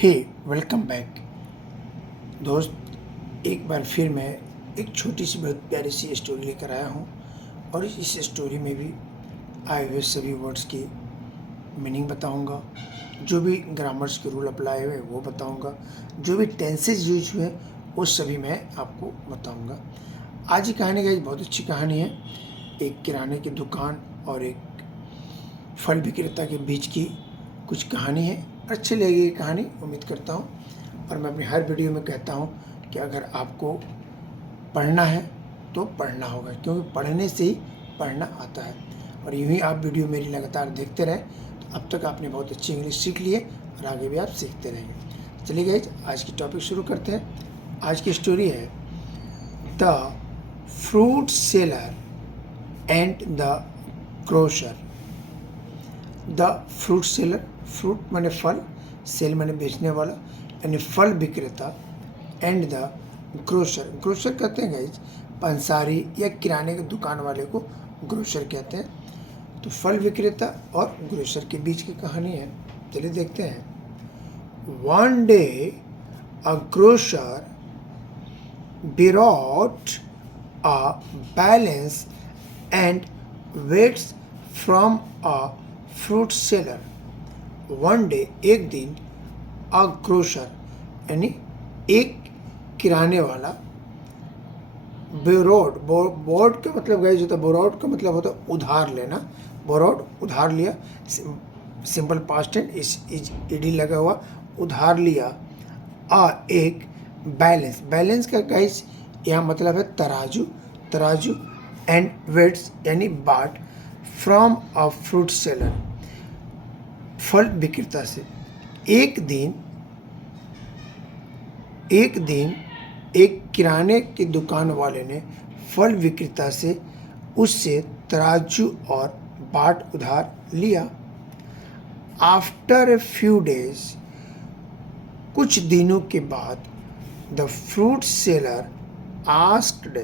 हे welcome back दोस्त। एक बार फिर मैं एक छोटी सी बहुत प्यारी सी स्टोरी लेकर आया हूँ और इस स्टोरी में भी आए हुए सभी वर्ड्स की मीनिंग बताऊँगा, जो भी ग्रामर्स के रूल अप्लाई हुए वो बताऊँगा, जो भी टेंसेज यूज हुए वो सभी मैं आपको बताऊँगा। आज की कहानी का बहुत अच्छी कहानी है। एक किराने की दुकान और एक फल विक्रेता के बीच की कुछ कहानी है। अच्छी लगेगी ये कहानी, उम्मीद करता हूँ। और मैं अपनी हर वीडियो में कहता हूँ कि अगर आपको पढ़ना है तो पढ़ना होगा, क्योंकि पढ़ने से ही पढ़ना आता है। और यूँ ही आप वीडियो मेरी लगातार देखते रहें तो अब तक आपने बहुत अच्छी इंग्लिश सीख ली है और आगे भी आप सीखते रहेंगे। चलिए गाइस, आज की टॉपिक शुरू करते हैं। आज की स्टोरी है the fruit seller and the grocer. The fruit seller, fruit माने फल, सेल माने बेचने वाला, यानी फल विक्रेता, एंड द ग्रोसर, ग्रोसर कहते हैं गाइज पंसारी या किराने की दुकान वाले को ग्रोसर कहते हैं। तो फल विक्रेता और ग्रोसर के बीच की कहानी है, चलिए देखते हैं। One day a grocer brought a balance and weights from a fruit seller. One day, एक दिन, a grocer यानी एक किराने वाला, बोरोड, बोर्ड का मतलब गाइस होता है, बोरोड का मतलब होता है उधार लेना। बोरोड उधार लिया, simple past tense, is ED लगा हुआ, उधार लिया। एक बैलेंस, बैलेंस का गाइस यहाँ मतलब है तराजू, तराजू, एंड वेट्स यानी बाट, फ्रॉम अ फ्रूट सेलर, फल विक्रेता से। एक दिन एक किराने की दुकान वाले ने फल विक्रेता से उससे तराजू और बाट उधार लिया। आफ्टर ए फ्यू डेज, कुछ दिनों के बाद, द फ्रूट सेलर आस्क्ड,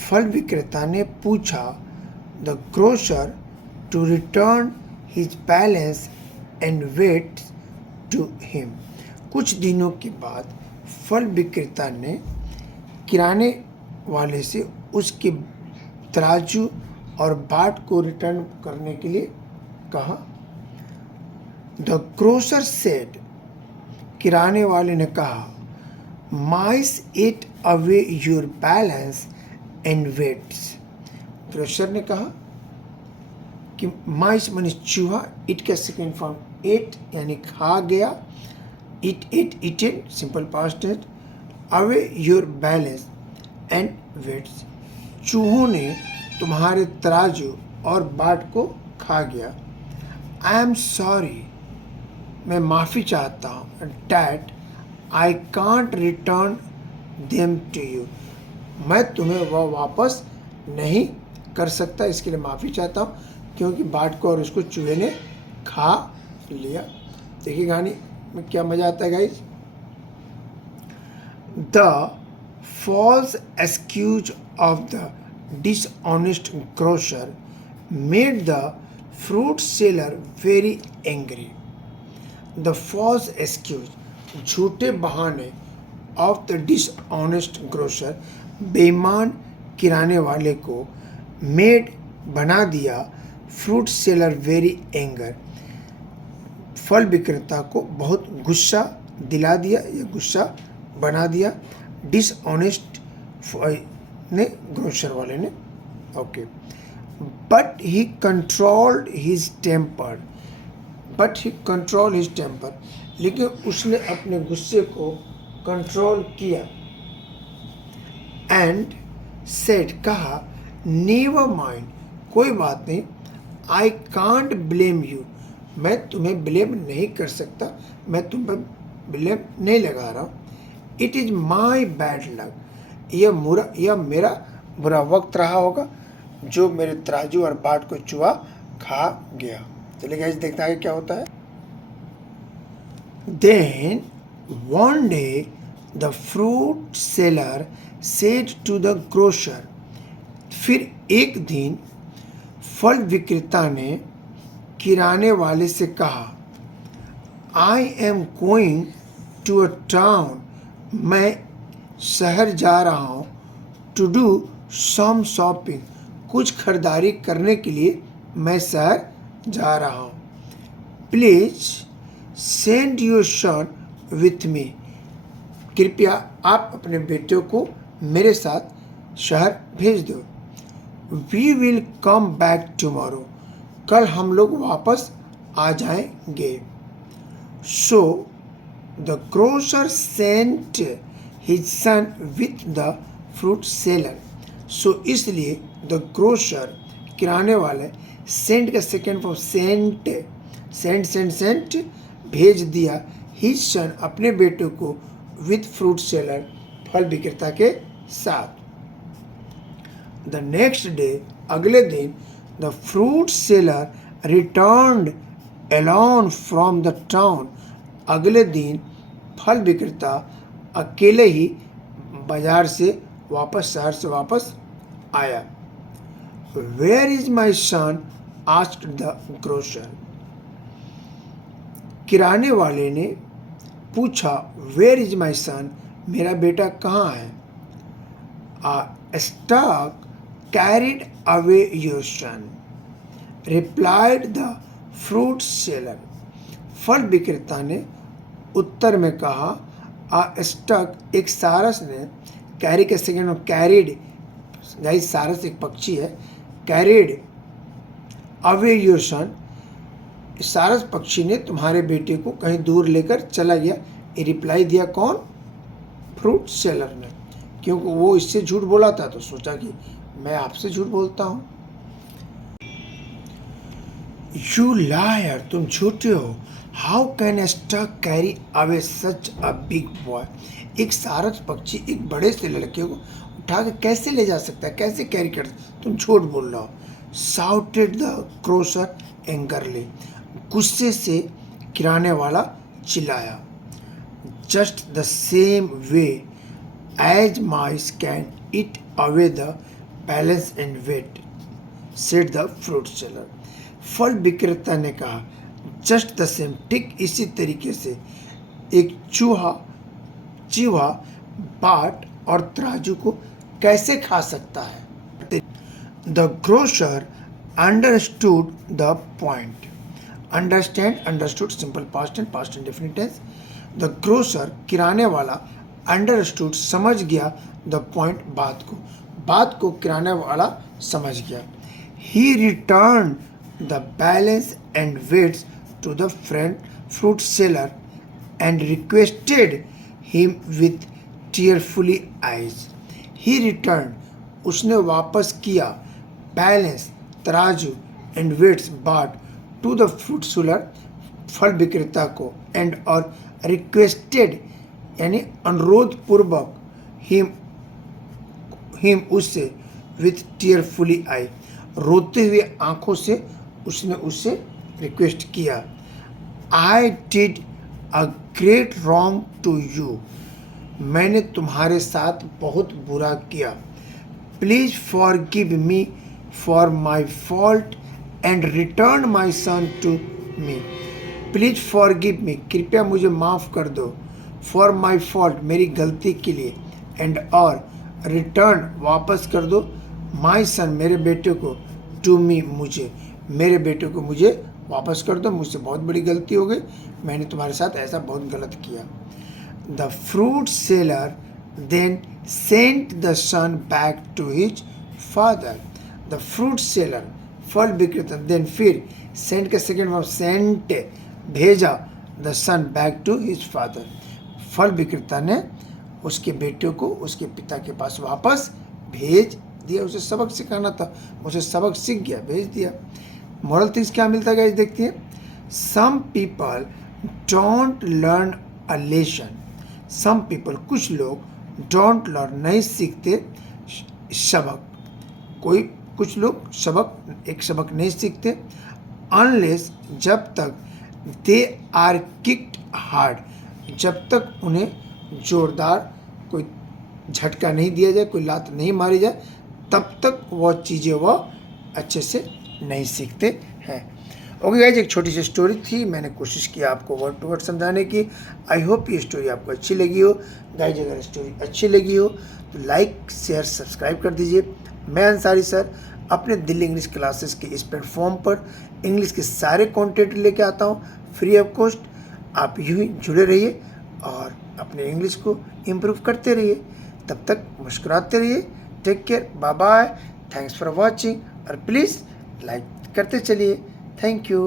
फल विक्रेता ने पूछा, the grocer to return his balance and weight to him. कुछ दिनों के बाद फल विक्रेता ने किराने वाले से उसके तराजू और बाट को रिटर्न करने के लिए कहा। द ग्रोसर सेड, किराने वाले ने कहा, mice it away your balance and weights. Grocer ने कहा कि माइस माने चूहा, इट का सेकेंड फॉर्म एट यानी खा गया, eaten simple past tense, away your balance and weights, चूहों ने तुम्हारे तराजू और बाट को खा गया। आई एम सॉरी, मैं माफ़ी चाहता हूँ, that I can't return them to you, मैं तुम्हें वह वापस नहीं कर सकता, इसके लिए माफ़ी चाहता हूँ, क्योंकि बाट को और उसको चूहे ने खा लिया। देखिए कहानी में क्या मज़ा आता है guys. The false excuse of the dishonest grocer made the fruit seller very angry. The false excuse, झूठे बहाने, ऑफ द डिसऑनेस्ट ग्रोसर, बेईमान किराने वाले को, मेड बना दिया, फ्रूट सेलर वेरी एंगर, फल विक्रेता को बहुत गुस्सा दिला दिया या गुस्सा बना दिया। डिसऑनेस्ट ने, ग्रोसर वाले ने, okay. But he controlled his temper, but he control his temper, लेकिन उसने अपने गुस्से को कंट्रोल किया। एंड सेड, कहा, नेवर माइंड, कोई बात नहीं, आई कांट ब्लेम यू, मैं तुम्हें ब्लेम नहीं कर सकता, मैं तुम पर ब्लेम नहीं लगा रहा हूँ। It is my bad luck, यह मेरा बुरा वक्त रहा होगा जो मेरे तराजू और बाट को चूहा खा गया। चलिए गाइस, देखते हैं क्या होता है। Then one day the fruit seller said to the grocer, फिर एक दिन फल विक्रेता ने किराने वाले से कहा, I am going to a town, मैं शहर जा रहा हूँ। टू डू सम शॉपिंग, कुछ खरीदारी करने के लिए मैं शहर जा रहा हूँ। Please send your son with me, कृपया आप अपने बेटे को मेरे साथ शहर भेज दो। We will come back tomorrow, कल हम लोग वापस आ जाएंगे। So the grocer sent his son with the fruit seller, so इसलिए द ग्रोसर किराने वाले, सेंट का सेकेंड फॉर्म सेंट भेज दिया, हिज सन अपने बेटे को, विथ फ्रूट सेलर फल विक्रेता के साथ। द नेक्स्ट डे, अगले दिन, the fruit seller returned alone from the town, अगले दिन फल विक्रेता अकेले ही बाजार से वापस, शहर से वापस आया। Where is my son, asked the grocer, किराने वाले ने पूछा, वेयर इज माई सन, मेरा बेटा कहाँ है। A stork carried away your son, replied the fruit seller, फल विक्रेता ने उत्तर में कहा। A stork, एक सारस ने, कैरी के सेकेंड में कैरिड, गाइस सारस एक पक्षी है, कैरिड अवे योर सन, सारस पक्षी ने तुम्हारे बेटे को कहीं दूर लेकर चला गया। ये रिप्लाई दिया कौन? फ्रूट सेलर ने, क्योंकि वो इससे झूठ बोला था तो सोचा कि मैं आपसे झूठ बोलता हूँ। यू लायर, तुम झूठे हो। How can a stock carry away such a big boy, एक सारस पक्षी एक बड़े से लड़के को उठा के कैसे ले जा सकता है, कैसे कैरी कर, तुम झूठ बोल रहे हो। साउटेड द ग्रोसर एंगरली, गुस्से से किराने वाला चिल्लाया। Just the same way as mice can eat away the balance and weight, said the fruit seller, फल विक्रेता ने कहा। जस्ट द सेम, ठीक इसी तरीके से एक चूहा बाट और तराजू को कैसे खा सकता है। The grocer understood the point, understand, understood simple past and past indefinite tense. The grocer किराने वाला, अंडरस्टूड समझ गया, द पॉइंट बात को किराने वाला समझ गया। He return the balance and weights to the fruit seller and requested him with tearfully eyes. He return, उसने वापस किया, बैलेंस तराजू एंड वेट्स बाट टू द फ्रूट सेलर फल विक्रेता को, एंड और रिक्वेस्टेड यानी अनुरोध पूर्वक, हिम उससे, विथ टीयरफुली आई, रोते हुए आंखों से उसने उससे रिक्वेस्ट किया। I did a great wrong to you, मैंने तुम्हारे साथ बहुत बुरा किया। Please forgive me for my fault and return my son to me, please forgive me, कृपया मुझे माफ़ कर दो, फॉर माई फॉल्ट, मेरी गलती के लिए, एंड और रिटर्न, वापस कर दो, माई सन, मेरे बेटे को, टू मी, मुझे, मेरे बेटे को मुझे वापस कर दो, मुझसे बहुत बड़ी गलती हो गई, मैंने तुम्हारे साथ ऐसा बहुत गलत किया। The fruit seller then sent the son back to his father, the fruit seller फल विक्रेता, देन फिर, सेंट का सेकेंड फॉर्म सेंट, भेजा, the son back to his father, फल विक्रेता ने उसके बेटे को उसके पिता के पास वापस भेज दिया। उसे सबक सिखाना था, उसे सबक सीख गया, भेज दिया। मॉरल थिंग्स क्या मिलता है गाइस, देखते हैं। Some people don't learn a lesson, some people, कुछ लोग, डोंट लर्न, नहीं सीखते सबक, कुछ लोग एक सबक नहीं सीखते, अनलेस, जब तक, दे आर किक्ड हार्ड, जब तक उन्हें जोरदार कोई झटका नहीं दिया जाए, कोई लात नहीं मारी जाए, तब तक वह चीज़ें वह अच्छे से नहीं सीखते हैं। ओके गाइज, एक छोटी सी स्टोरी थी, मैंने कोशिश की आपको वर्ड टू वर्ड समझाने की। आई होप ये स्टोरी आपको अच्छी लगी हो। गाइज अगर स्टोरी अच्छी लगी हो तो लाइक शेयर सब्सक्राइब कर दीजिए। मैं अंसारी सर अपने दिल्ली इंग्लिश क्लासेस के इस प्लेटफॉर्म पर इंग्लिश के सारे कंटेंट लेके आता हूँ फ्री ऑफ कॉस्ट। आप यूँ ही जुड़े रहिए और अपने इंग्लिश को इम्प्रूव करते रहिए। तब तक मुस्कुराते रहिए। Take care, bye bye, thanks for watching और प्लीज़ लाइक करते चलिए। Thank you.